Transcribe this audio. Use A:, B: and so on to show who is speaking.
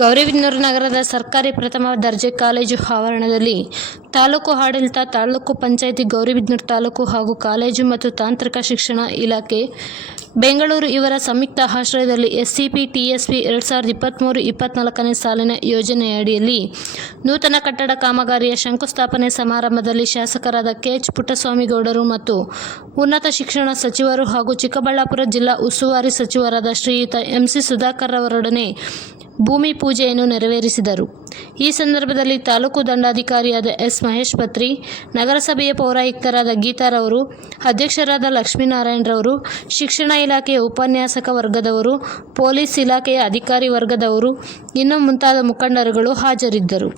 A: ಗೌರಿಬಿದನೂರು ನಗರದ ಸರ್ಕಾರಿ ಪ್ರಥಮ ದರ್ಜೆ ಕಾಲೇಜು ಆವರಣದಲ್ಲಿ ತಾಲೂಕು ಆಡಳಿತ, ತಾಲೂಕು ಪಂಚಾಯಿತಿ, ಗೌರಿಬಿದನೂರು ತಾಲೂಕು ಹಾಗೂ ಕಾಲೇಜು ಮತ್ತು ತಾಂತ್ರಿಕ ಶಿಕ್ಷಣ ಇಲಾಖೆ, ಬೆಂಗಳೂರು ಇವರ ಸಂಯುಕ್ತ ಆಶ್ರಯದಲ್ಲಿ ಎಸ್ಸಿಪಿ, ಟಿಎಸ್ಪಿ ಎರಡು ಸಾವಿರದ ಇಪ್ಪತ್ತ್ಮೂರು ಇಪ್ಪತ್ತ್ನಾಲ್ಕನೇ ಸಾಲಿನ ಯೋಜನೆಯಡಿಯಲ್ಲಿ ನೂತನ ಕಟ್ಟಡ ಕಾಮಗಾರಿಯ ಶಂಕುಸ್ಥಾಪನೆ ಸಮಾರಂಭದಲ್ಲಿ ಶಾಸಕರಾದ ಕೆಎಚ್ ಪುಟ್ಟಸ್ವಾಮಿಗೌಡರು ಮತ್ತು ಉನ್ನತ ಶಿಕ್ಷಣ ಸಚಿವರು ಹಾಗೂ ಚಿಕ್ಕಬಳ್ಳಾಪುರ ಜಿಲ್ಲಾ ಉಸ್ತುವಾರಿ ಸಚಿವರಾದ ಶ್ರೀಯುತ ಎಂಸಿ ಸುಧಾಕರ್ ಅವರೊಡನೆ ಭೂಮಿ ಪೂಜೆಯನ್ನು ನೆರವೇರಿಸಿದರು. ಈ ಸಂದರ್ಭದಲ್ಲಿ ತಾಲೂಕು ದಂಡಾಧಿಕಾರಿಯಾದ ಎಸ್. ಮಹೇಶ್ ಪತ್ರಿ, ನಗರಸಭೆಯ ಪೌರಾಯುಕ್ತರಾದ ಗೀತಾರವರು ಅಧ್ಯಕ್ಷರಾದ ಲಕ್ಷ್ಮೀನಾರಾಯಣರವರು ಶಿಕ್ಷಣ ಇಲಾಖೆಯ ಉಪನ್ಯಾಸಕ ವರ್ಗದವರು, ಪೊಲೀಸ್ ಇಲಾಖೆಯ ಅಧಿಕಾರಿ ವರ್ಗದವರು, ಇನ್ನು ಮುಂತಾದ ಮುಖಂಡರುಗಳು ಹಾಜರಿದ್ದರು.